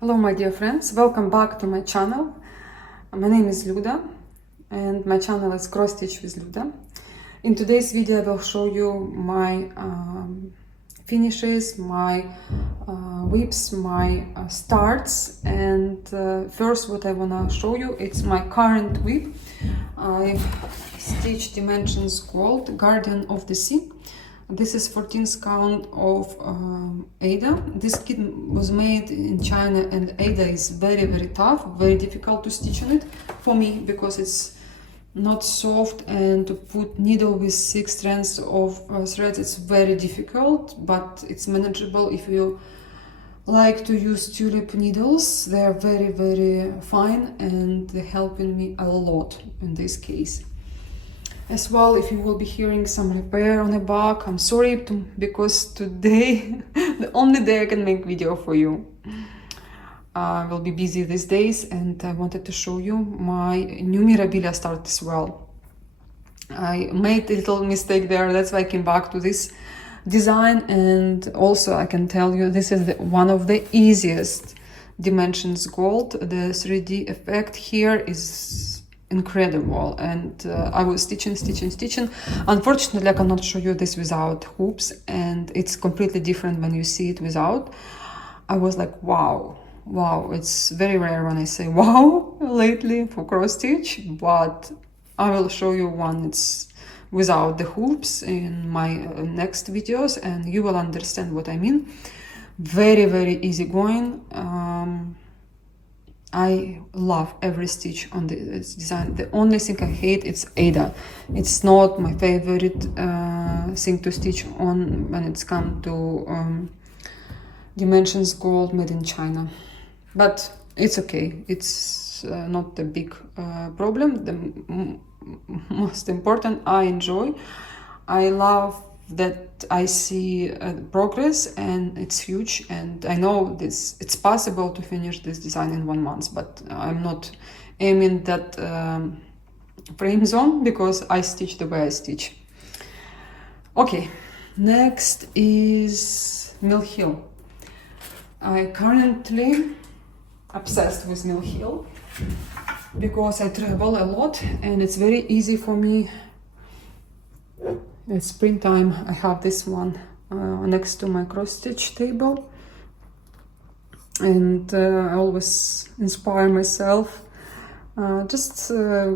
Hello my dear friends, welcome back to my channel. My name is Luda and my channel is Cross Stitch with Luda. In today's video I will show you my finishes, my whips, my starts, and first what I wanna show you, it's my current whip. I stitched Dimensions Gold Guardian of the Sea. This is 14th count of Aida. This kit was made in China and Aida is very tough, very difficult to stitch on it for me because it's not soft, and to put needle with 6 strands of threads it's very difficult, but it's manageable if you like to use tulip needles. They are very fine and they're helping me a lot in this case. As well, if you will be hearing some repair on the back, I'm sorry because today, the only day I can make video for you. I will be busy these days and I wanted to show you my new Mirabilia start as well. I made a little mistake there, that's why I came back to this design, and also I can tell you this is one of the easiest Dimensions Gold. The 3D effect here is incredible, and I was stitching. Unfortunately I cannot show you this without hoops, and it's completely different when you see it without. I was like wow, it's very rare when I say wow lately for cross stitch, but I will show you one it's without the hoops in my next videos and you will understand what I mean. Very easy going. I love every stitch on this design. The only thing I hate is Aida. It's not my favorite thing to stitch on when it's come to Dimensions Gold made in China. But it's okay. It's not a big problem. The most important, I enjoy. I love that I see progress and it's huge, and I know it's possible to finish this design in 1 month, but I'm not aiming that frame zone because I stitch the way I stitch. Okay, next is Mill Hill. I currently obsessed with Mill Hill because I travel a lot and it's very easy for me. It's springtime. I have this one next to my cross stitch table, and I always inspire myself. Just a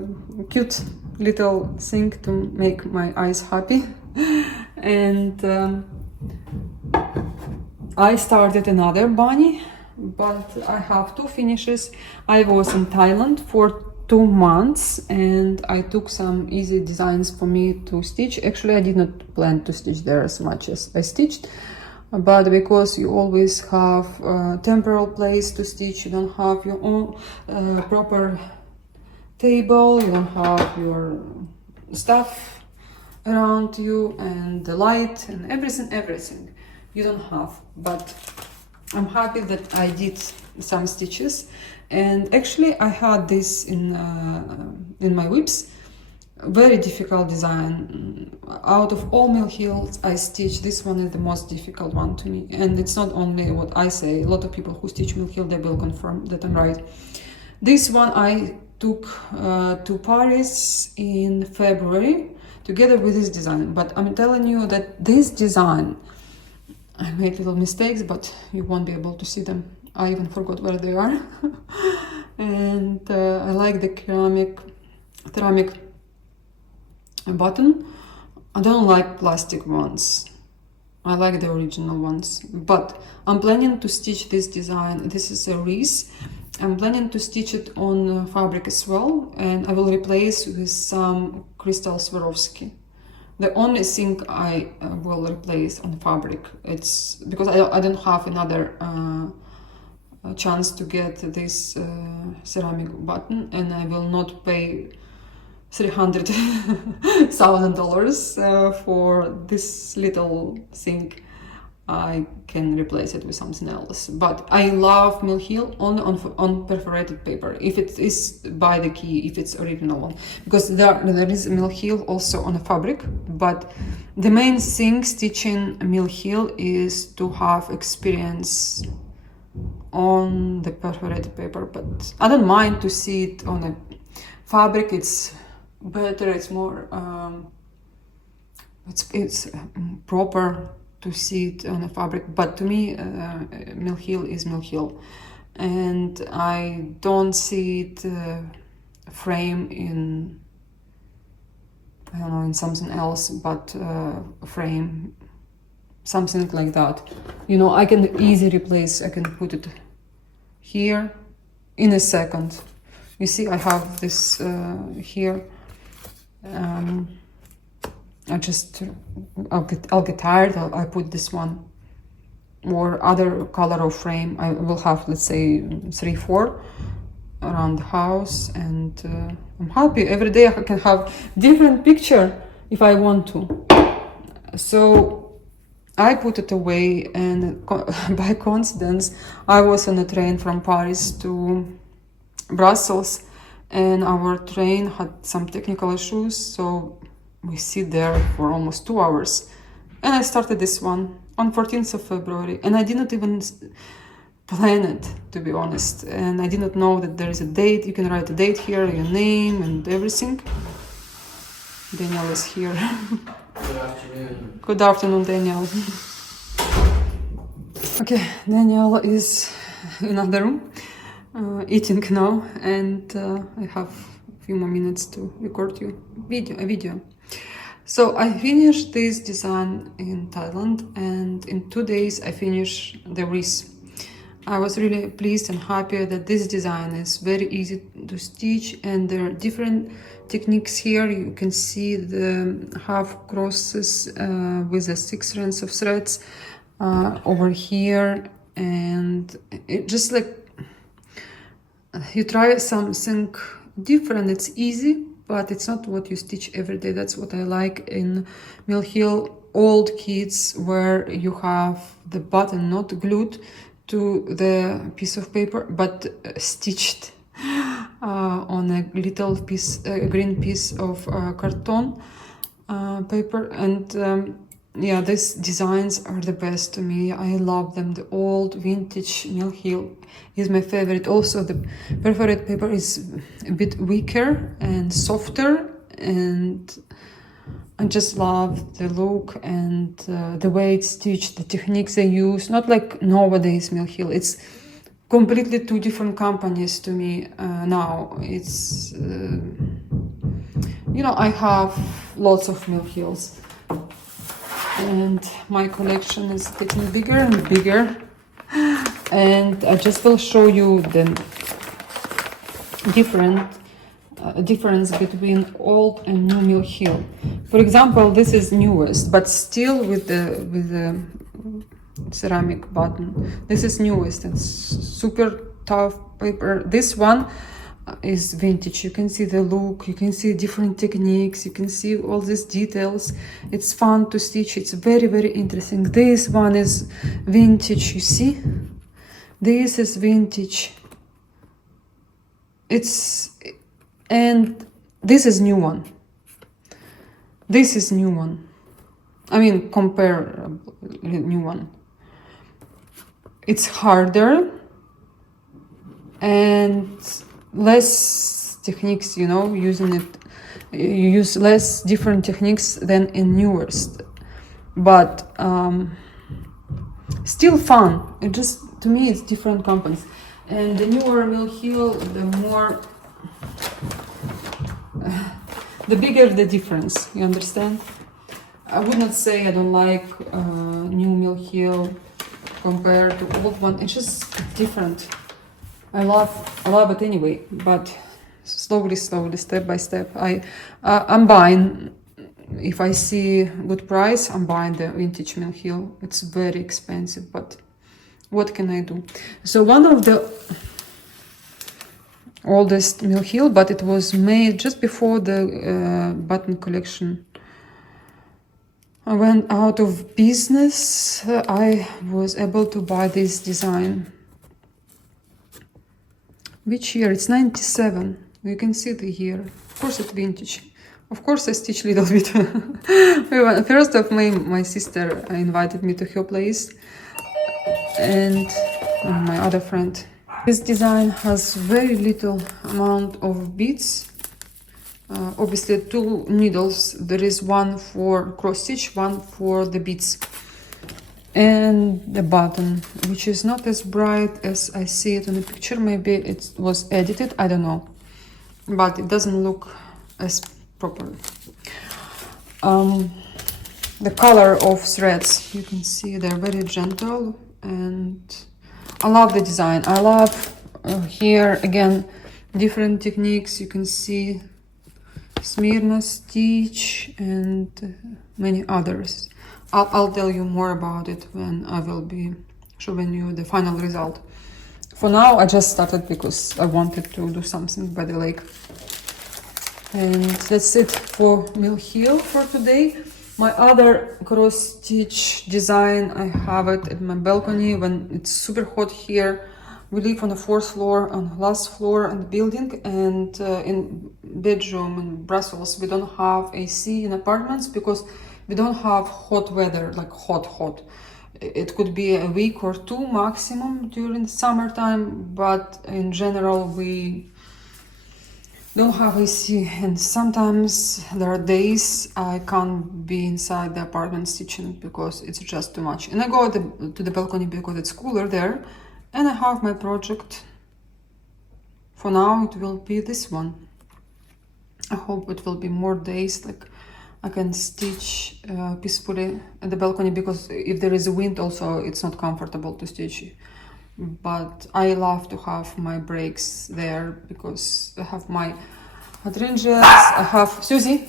cute little thing to make my eyes happy. And I started another bunny, but I have 2 finishes. I was in Thailand for 2 months and I took some easy designs for me to stitch. Actually, I did not plan to stitch there as much as I stitched, but because you always have a temporal place to stitch, you don't have your own proper table, you don't have your stuff around you and the light and everything you don't have. But I'm happy that I did some stitches, and actually I had this in my whips. Very difficult design. Out of all Mill Hills I stitched, this one is the most difficult one to me, and it's not only what I say. A lot of people who stitch Mill Hill, they will confirm that I'm right. This one I took to Paris in February together with this design, but I'm telling you that this design, I made little mistakes, but you won't be able to see them. I even forgot where they are. And I like the ceramic button. I don't like plastic ones. I like the original ones, but I'm planning to stitch this design. This is a wreath. I'm planning to stitch it on fabric as well, and I will replace with some crystal Swarovski. The only thing I will replace on fabric, it's because I don't have another chance to get this ceramic button, and I will not pay $300,000 for this little thing. I can replace it with something else. But I love Mill Hill only on perforated paper, if it is by the key, if it's original one, because there is Mill Hill also on a fabric. But the main thing stitching Mill Hill is to have experience on the perforated paper, but I don't mind to see it on a fabric. It's better, it's more it's proper to see it on a fabric, but to me Mill Hill is Mill Hill, and I don't see it frame in, I don't know, in something else, but frame something like that. You know, I can easily replace, I can put it here in a second. You see, I have this here. I'll get tired, I put this one or other color of frame. I will have, let's say, 3-4 around the house, and I'm happy. Every day I can have different picture if I want to. So I put it away, and by coincidence I was on a train from Paris to Brussels, and our train had some technical issues, so we sit there for almost 2 hours, and I started this one on 14th of February, and I didn't even plan it, to be honest, and I didn't know that there is a date. You can write a date here, your name and everything. Daniel is here. Good afternoon. Good afternoon, Daniel. Okay, Daniel is in another room, eating now, and I have a few more minutes to record you a video. So I finished this design in Thailand, and in 2 days I finished the wreath. I was really pleased and happy that this design is very easy to stitch, and there are different techniques here. You can see the half crosses with the 6 rands of threads over here, and it just like you try something different. It's easy, but it's not what you stitch every day. That's what I like in Mill Hill old kits, where you have the button not glued to the piece of paper, but stitched on a little piece, green piece of carton paper. And yeah, these designs are the best to me. I love them. The old vintage Mill Hill is my favorite. Also, the perforated paper is a bit weaker and softer, and I just love the look and the way it's stitched, the techniques they use. Not like nowadays Mill Hill. It's completely 2 different companies to me now. It's you know, I have lots of Mill Hills, and my collection is getting bigger and bigger, and I just will show you the difference between old and new Mill Hill. For example, this is newest, but still with the ceramic button. This is newest. It's super tough paper. This one is vintage. You can see the look, you can see different techniques, you can see all these details. It's fun to stitch. It's very, very interesting. This one is vintage, you see? This is vintage. And this is new one. This is new one. I mean, compare new one. It's harder and less techniques, you know, using it. You use less different techniques than in newest, but still fun. It just, to me, it's different companies. And the newer Mill Hill, the more, the bigger the difference, you understand? I would not say I don't like new Mill Hill compared to old one. It's just different. I love it anyway, but slowly, step by step. I'm buying. If I see good price, I'm buying the vintage Mill Hill. It's very expensive, but what can I do? So one of the oldest Mill Hill, but it was made just before the button collection I went out of business. I was able to buy this design. Which year? It's 97. You can see the year. Of course it's vintage. Of course I stitch a little bit. First of May, my sister invited me to her place, and and my other friend. This design has very little amount of beads. Obviously 2 needles. There is one for cross stitch, one for the beads. And the button, which is not as bright as I see it in the picture. Maybe it was edited, I don't know. But it doesn't look as proper. The color of threads, you can see they're very gentle, and I love the design. I love here again different techniques. You can see Smyrna stitch and many others. I'll tell you more about it when I will be showing you the final result. For now, I just started because I wanted to do something by the lake. And that's it for Mill Hill for today. My other cross stitch design, I have it at my balcony when it's super hot here. We live on the 4th floor, on the last floor in the building, and in bedroom in Brussels we don't have AC in apartments because we don't have hot weather, like hot. It could be a week or 2 maximum during the summertime, but in general we don't have AC, and sometimes there are days I can't be inside the apartment stitching because it's just too much. And I go to the balcony because it's cooler there, and I have my project. For now it will be this one. I hope it will be more days, like I can stitch peacefully at the balcony, because if there is a wind also it's not comfortable to stitch. But I love to have my breaks there because I have my hydrangeas, I have... Susie!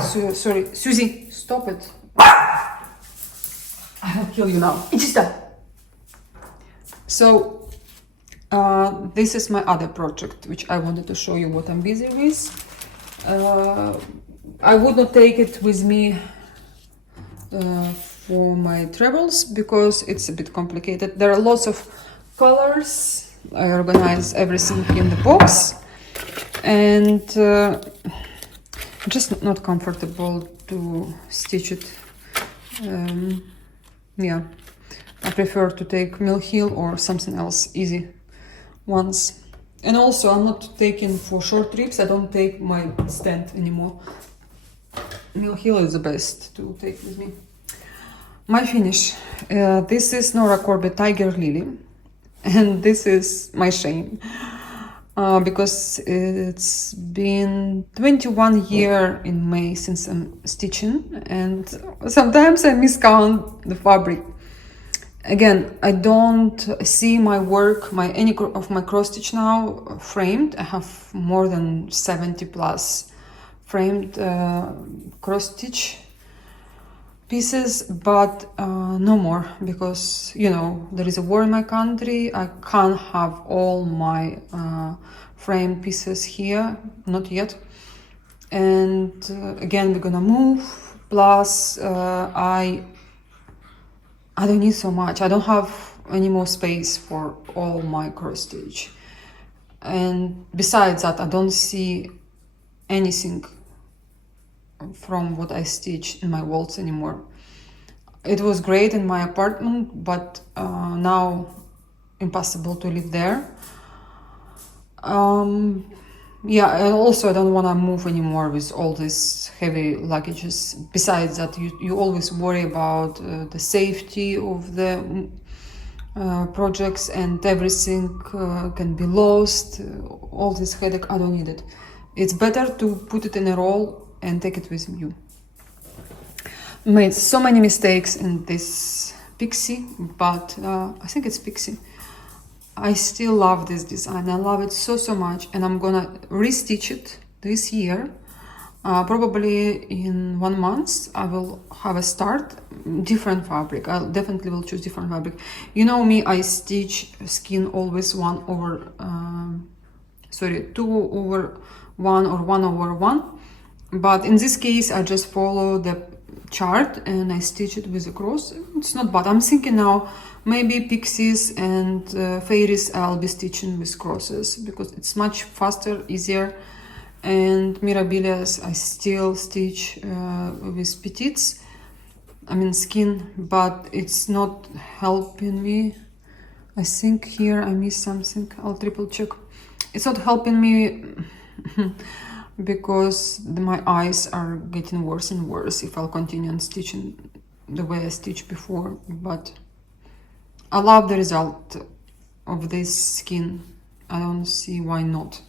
Sorry, Susie, stop it. I will kill you now. So, this is my other project, which I wanted to show you what I'm busy with. I would not take it with me for my travels because it's a bit complicated. There are lots of colors. I organize everything in the box, and just not comfortable to stitch it. Yeah, I prefer to take Mill Hill or something else easy ones. And also I'm not taking for short trips. I don't take my stand anymore. Mill Hill is the best to take with me. My finish. This is Nora Corbett Tiger Lily, and this is my shame because it's been 21 years in May since I'm stitching, and sometimes I miscount the fabric. Again, I don't see my work, any of my cross stitch now framed. I have more than 70 plus framed cross stitch pieces, but no more, because you know there is a war in my country. I can't have all my framed pieces here, not yet. And again, we're gonna move. Plus, I don't need so much. I don't have any more space for all my cross stitch. And besides that, I don't see anything from what I stitched in my walls anymore. It was great in my apartment, but now impossible to live there. Yeah, and also I don't want to move anymore with all these heavy luggages. Besides that, you always worry about the safety of the projects, and everything can be lost. All this headache, I don't need it. It's better to put it in a roll and take it with you. Made so many mistakes in this Pixie, but I think it's Pixie. I still love this design. I love it so much, and I'm gonna restitch it this year. Probably in 1 month I will have a start, different fabric. I definitely will choose different fabric. You know me, I stitch skin always 2 over 1 or 1 over 1, but in this case I just follow the chart and I stitch it with a cross. It's not bad. I'm thinking now maybe Pixies and Fairies I'll be stitching with crosses because it's much faster, easier. And Mirabilias I still stitch with petites. skin, but it's not helping me. I think here I missed something. I'll triple check. It's not helping me because my eyes are getting worse and worse if I'll continue on stitching the way I stitched before. But I love the result of this skin. I don't see why not.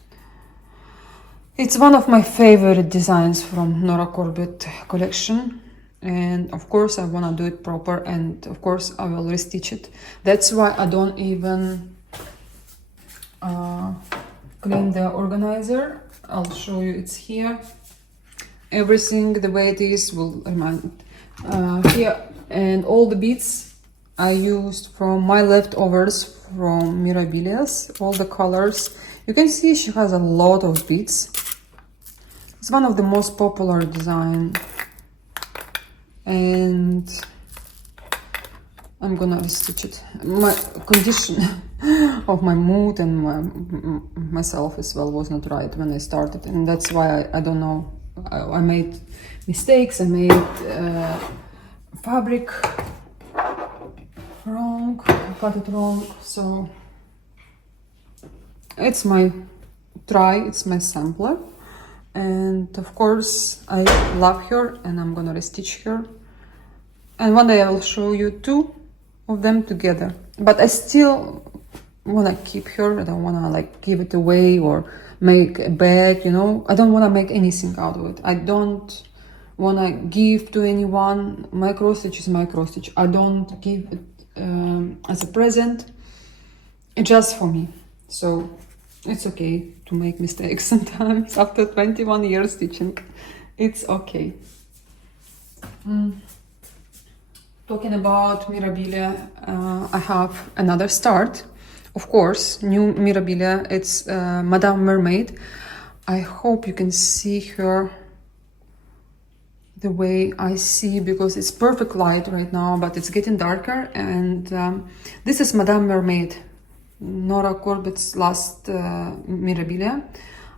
It's one of my favorite designs from Nora Corbett collection. And of course I want to do it proper, and of course I will restitch it. That's why I don't even clean the organizer. I'll show you, it's here. Everything the way it is will remain here, and all the beads I used from my leftovers from Mirabilia's, all the colors. You can see she has a lot of beads. It's one of the most popular design, and I'm gonna restitch it. My condition of my mood and myself as well was not right when I started, and that's why I don't know. I made mistakes. I made fabric wrong. I cut it wrong. So it's my try. It's my sampler, and of course I love her, and I'm gonna restitch her. And one day I will show you two of them together. But I still wanna keep her. I don't wanna like give it away or make a bed, you know. I don't wanna make anything out of it. I don't wanna give to anyone. My cross stitch is my cross stitch. I don't give it as a present. It's just for me. So it's okay to make mistakes sometimes after 21 years stitching. It's okay. Talking about Mirabilia, I have another start. Of course, new Mirabilia, it's Madame Mermaid. I hope you can see her the way I see, because it's perfect light right now, but it's getting darker. And this is Madame Mermaid, Nora Corbett's last Mirabilia.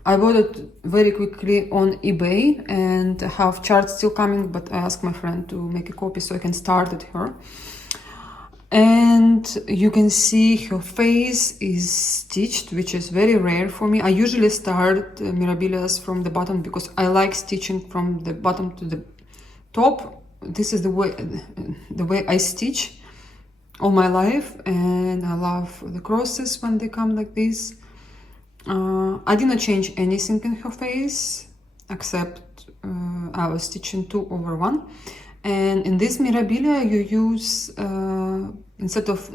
I bought it very quickly on eBay and have charts still coming, but I asked my friend to make a copy so I can start at her. And you can see her face is stitched, which is very rare for me. I usually start Mirabilias from the bottom because I like stitching from the bottom to the top. This is the way I stitch all my life, and I love the crosses when they come like this. I didn't change anything in her face except I was stitching 2/1. And in this Mirabilia you use instead of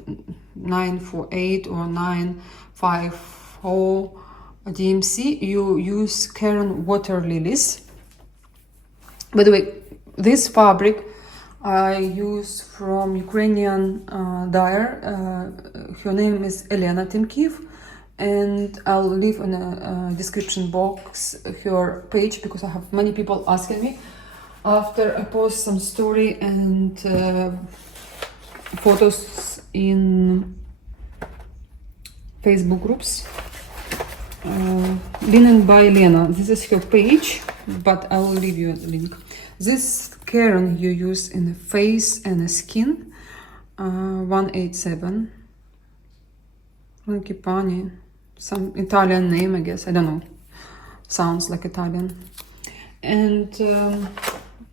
948 or 954 DMC, you use Caron Water Lilies. By the way, this fabric I use from Ukrainian dyer. Her name is Elena Timkiv, and I'll leave in a description box her page, because I have many people asking me after I post some story and photos in Facebook groups. Linen by Elena. This is her page, but I will leave you a link. This Caron you use in the face and the skin. 187. Frankipani. Some Italian name, I guess. I don't know. Sounds like Italian. And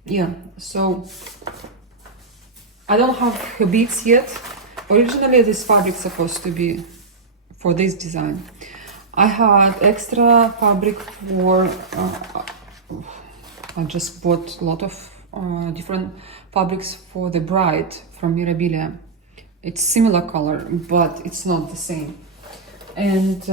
yeah, so I don't have her beads yet. Originally this fabric supposed to be for this design. I had extra fabric for I just bought a lot of different fabrics for the bride from Mirabilia. It's similar color, but it's not the same. And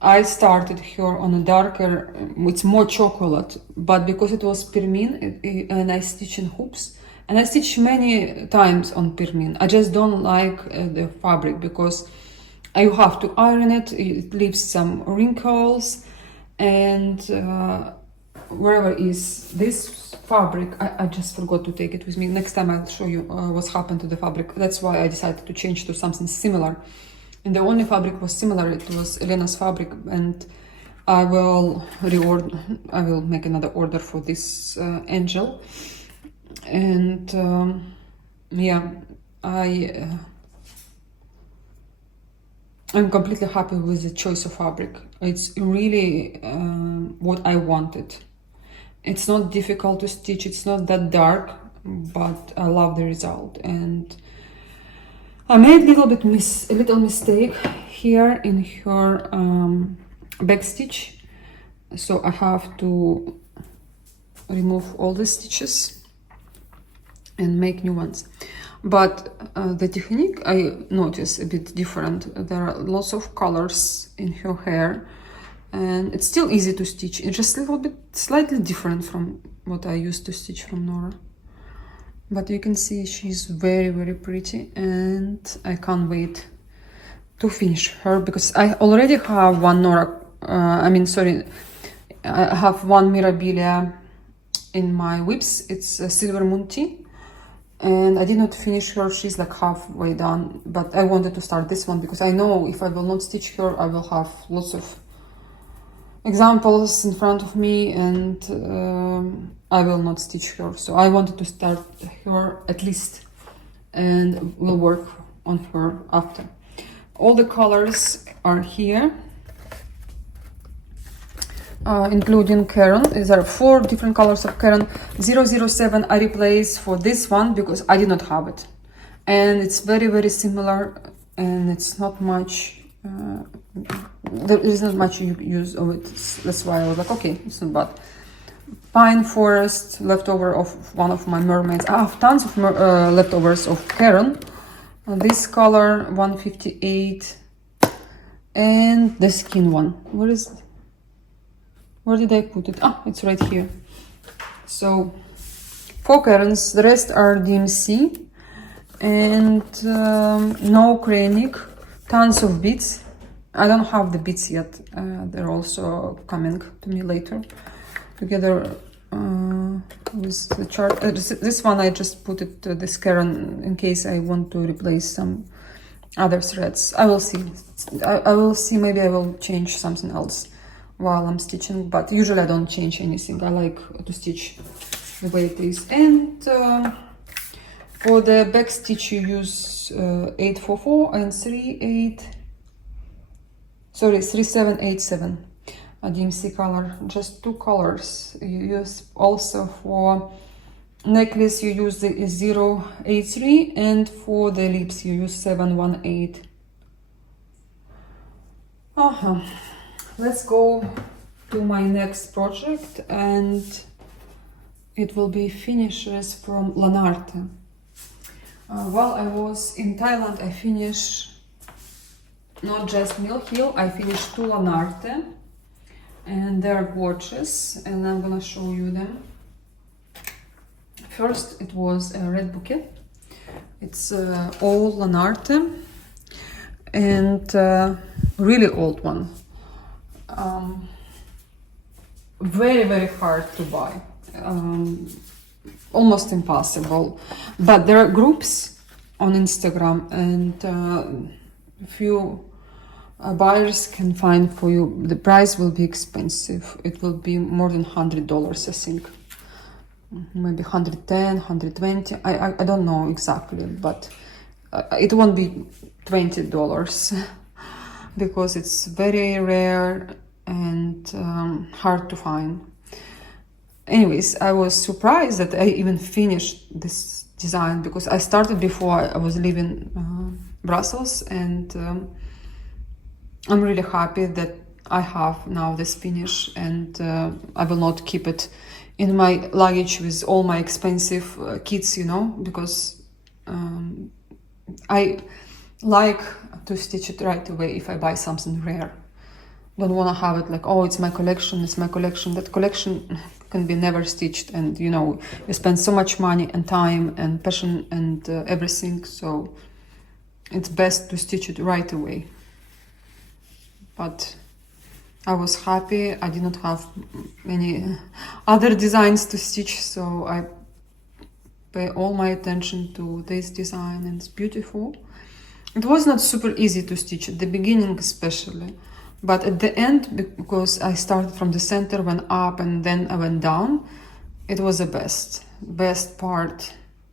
I started her on a darker, it's more chocolate, but because it was Pirmin, and I stitch in hoops, and I stitch many times on Pirmin. I just don't like the fabric because you have to iron it, it leaves some wrinkles, and wherever is this fabric, I just forgot to take it with me. Next time I'll show you what's happened to the fabric. That's why I decided to change to something similar. And the only fabric was similar, it was Elena's fabric, and I will reorder, I will make another order for this angel. And yeah, I'm completely happy with the choice of fabric. It's really what I wanted. It's not difficult to stitch, it's not that dark, but I love the result. And I made a little mistake here in her back stitch, so I have to remove all the stitches and make new ones. But the technique I notice a bit different. There are lots of colors in her hair, and it's still easy to stitch. It's just a little bit slightly different from what I used to stitch from Nora. But you can see she's very, very pretty, and I can't wait to finish her because I already have one Nora, I have one Mirabilia in my whips. It's a Silver Moon Tea, and I did not finish her. She's like halfway done, but I wanted to start this one because I know if I will not stitch her, I will have lots of examples in front of me, and I will not stitch her. So I wanted to start her at least, and we'll work on her after. All the colors are here, including Karen. There are 4 different colors of Karen. 007 I replaced for this one because I did not have it, and it's very, very similar, and it's not much there is not much use of it. That's why I was like, okay, it's not bad. Pine Forest, leftover of one of my mermaids. I have tons of leftovers of Karen. This color 158, and the skin one. Where is it? Where did I put it? Ah, it's right here. So 4 Karens. The rest are DMC, and no Kreinik. Tons of beads. I don't have the beads yet. They're also coming to me later, together with the chart. This one I just put it this Karen in case I want to replace some other threads. I will see. I will see. Maybe I will change something else while I'm stitching. But usually I don't change anything. I like to stitch the way it is. And for the back stitch you use 844 and 3787 a DMC color, just 2 colors. You use also for necklace you use the 083, and for the lips you use 718. Let's go to my next project, and it will be finishes from Lanarte. While I was in Thailand, I finished not just Mill Hill, I finished 2 Lanarte, and they're gorgeous, and I'm gonna show you them. First, it was a red bouquet. It's old Lanarte, and really old one. Very, very hard to buy. Almost impossible. But there are groups on Instagram, and few buyers can find for you. The price will be expensive. It will be more than $100, I think. Maybe 110, 120. I don't know exactly, but it won't be $20 because it's very rare and hard to find. Anyways, I was surprised that I even finished this design because I started before I was leaving Brussels, and I'm really happy that I have now this finish, and I will not keep it in my luggage with all my expensive kits, you know, because I like to stitch it right away if I buy something rare. Don't want to have it like, oh, it's my collection, it's my collection. That collection can be never stitched, and you know, you spend so much money and time and passion and everything, so it's best to stitch it right away. But I was happy. I did not have any other designs to stitch, so I pay all my attention to this design, and it's beautiful. It was not super easy to stitch at the beginning especially, but at the end, because I started from the center, went up, and then I went down, it was the best. best part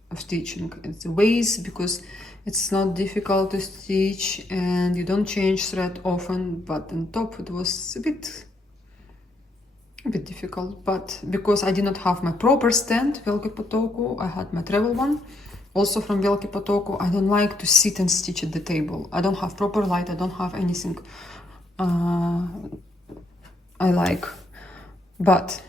of stitching. It's the waist, because it's not difficult to stitch and you don't change thread often, but on top it was a bit difficult. But because I did not have my proper stand, Velky Potoku, I had my travel one, also from Velky Potoku. I don't like to sit and stitch at the table. I don't have proper light, I don't have anything I like. But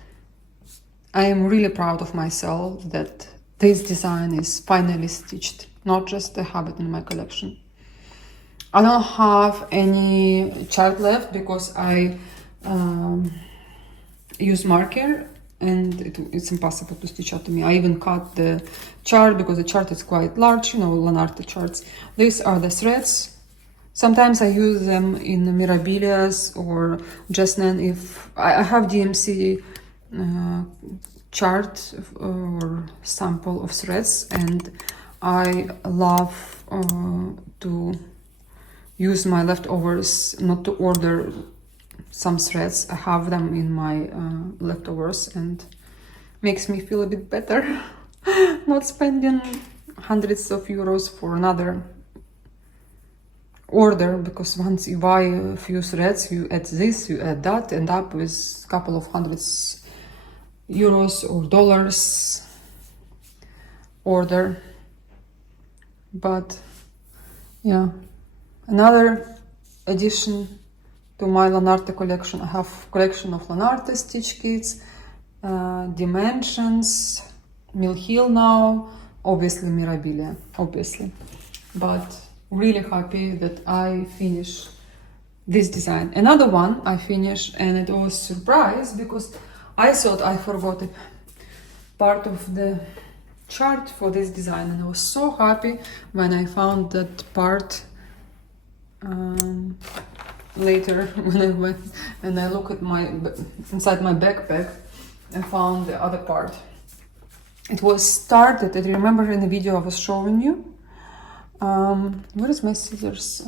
I am really proud of myself that this design is finally stitched, not just a habit in my collection. I don't have any chart left because I use marker and it's impossible to stitch out to me. I even cut the chart because the chart is quite large, you know, Lanarte charts. These are the threads. Sometimes I use them in Mirabilias or Jesnan if I have DMC chart or sample of threads, and I love to use my leftovers, not to order some threads. I have them in my leftovers and makes me feel a bit better not spending hundreds of euros for another order, because once you buy a few threads, you add this, you add that, end up with a couple of hundreds euros or dollars order. But yeah, another addition to my Lanarte collection. I have collection of Lanarte stitch kits, Dimensions, Mill Hill now, obviously Mirabilia, obviously. But really happy that I finished this design. Another one I finished, and it was a surprise because I thought I forgot a part of the chart for this design, and I was so happy when I found that part later when I went and I look at my inside my backpack and found the other part. It was started, I remember in the video I was showing you. Where is my scissors?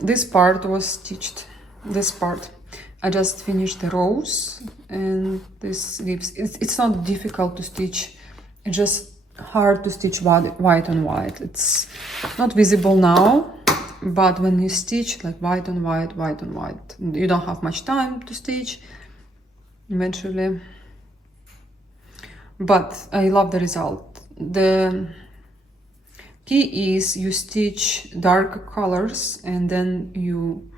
This part was stitched. This part. I just finished the rows and this sleeves. It's not difficult to stitch. It's just hard to stitch white on white. It's not visible now, but when you stitch like white on white, white on white, you don't have much time to stitch eventually. But I love the result. The key is you stitch dark colors and then you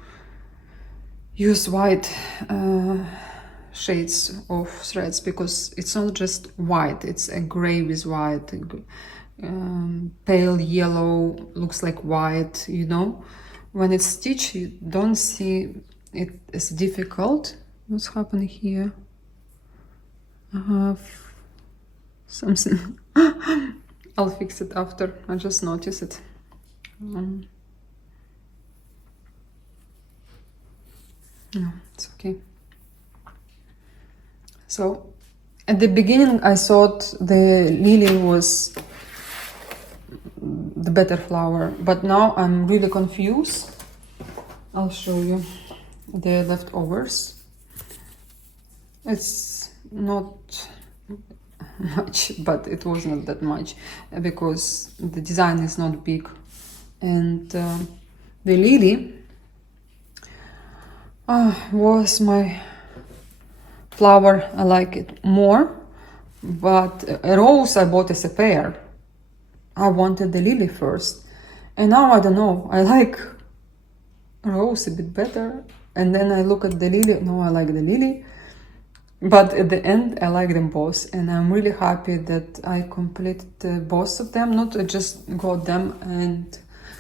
use white shades of threads, because it's not just white, it's a gray with white, pale yellow looks like white, you know. When it's stitched, you don't see it as difficult. What's happening here? I have something. I'll fix it after. I just noticed it. No, it's okay. So at the beginning I thought the lily was the better flower, but now I'm really confused. I'll show you the leftovers. It's not much, but it was not that much because the design is not big, and the lily was my flower. I like it more, but a rose I bought as a pair. I wanted the lily first, and now I don't know, I like rose a bit better, and then I look at the lily. No, I like the lily, but at the end I like them both, and I'm really happy that I completed both of them, not just got them and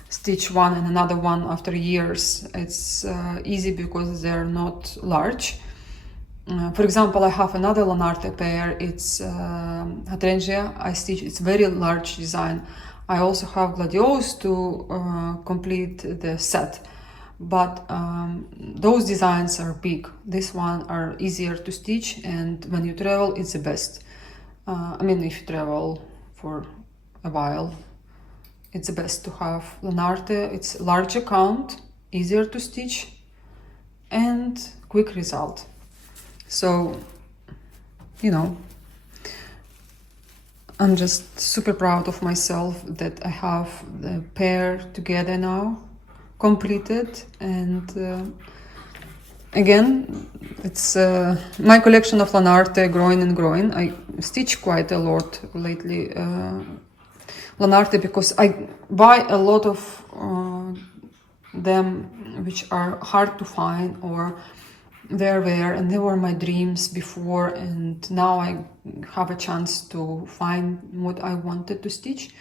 stitch one and another one after years. It's easy because they're not large. For example, I have another Lanarte pair, it's Hydrangea, I stitch, it's very large design. I also have Gladiolus to complete the set, but those designs are big. This one are easier to stitch, and when you travel, it's the best. I mean, if you travel for a while, it's the best to have Lanarte. It's larger count, easier to stitch, and quick result. So you know, I'm just super proud of myself that I have the pair together now, completed. And again, it's my collection of Lanarte growing and growing. I stitch quite a lot lately Lanarte because I buy a lot of them which are hard to find or they're rare, and they were my dreams before, and now I have a chance to find what I wanted to stitch.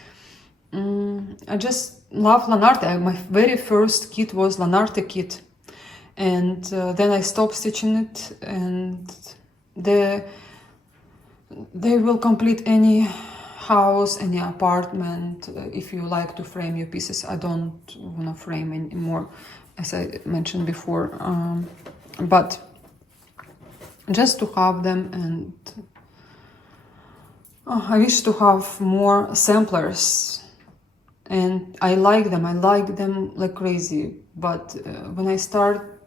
I just love Lanarte. My very first kit was Lanarte kit, and then I stopped stitching it, and they will complete any house, any apartment. If you like to frame your pieces, I don't want to frame anymore, as I mentioned before. But just to have them, and I wish to have more samplers, and I like them like crazy. But when I start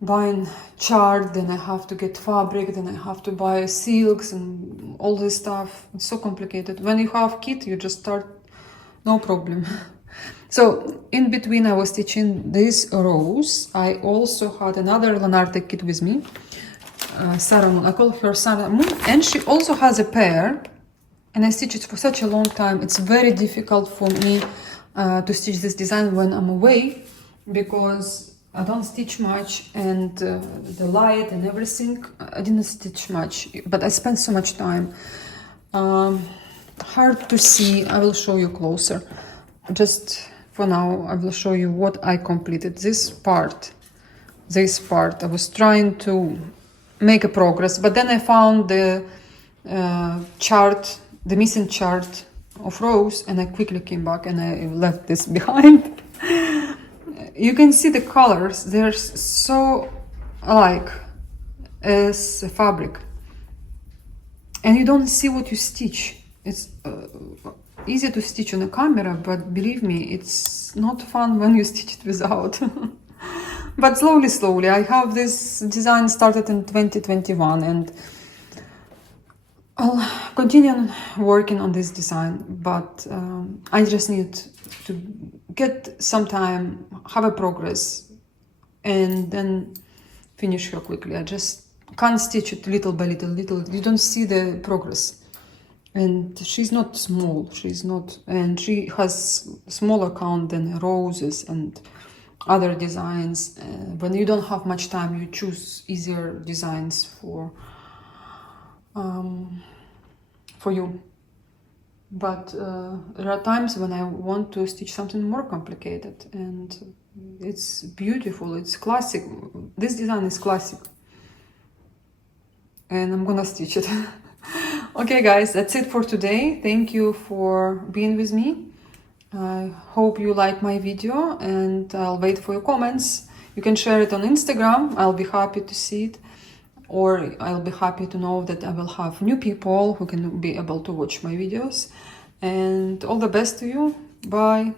buying chart, then I have to get fabric, then I have to buy silks and all this stuff. It's so complicated. When you have kit, you just start, no problem. So in between I was stitching this rose. I also had another Lanarte kit with me, Sarah Moon. I call her Sarah Moon, and she also has a pair, and I stitched it for such a long time. It's very difficult for me to stitch this design when I'm away, because I don't stitch much, and the light and everything, I didn't stitch much, but I spent so much time. Hard to see. I will show you closer. Just for now, I will show you what I completed. This part, I was trying to make a progress, but then I found the chart, the missing chart of rose, and I quickly came back and I left this behind. You can see the colors, they're so alike as a fabric, and you don't see what you stitch. It's easy to stitch on a camera, but believe me, it's not fun when you stitch it without. But slowly, I have this design started in 2021, and I'll continue working on this design, but I just need to get some time, have a progress, and then finish her quickly. I just can't stitch it little by little. You don't see the progress. And she's not small, and she has smaller count than roses and other designs. When you don't have much time, you choose easier designs for you. But there are times when I want to stitch something more complicated, and it's beautiful, it's classic. This design is classic, and I'm gonna stitch it. Okay guys, that's it for today. Thank you for being with me. I hope you like my video, and I'll wait for your comments. You can share it on Instagram, I'll be happy to see it, or I'll be happy to know that I will have new people who can be able to watch my videos. And all the best to you. Bye.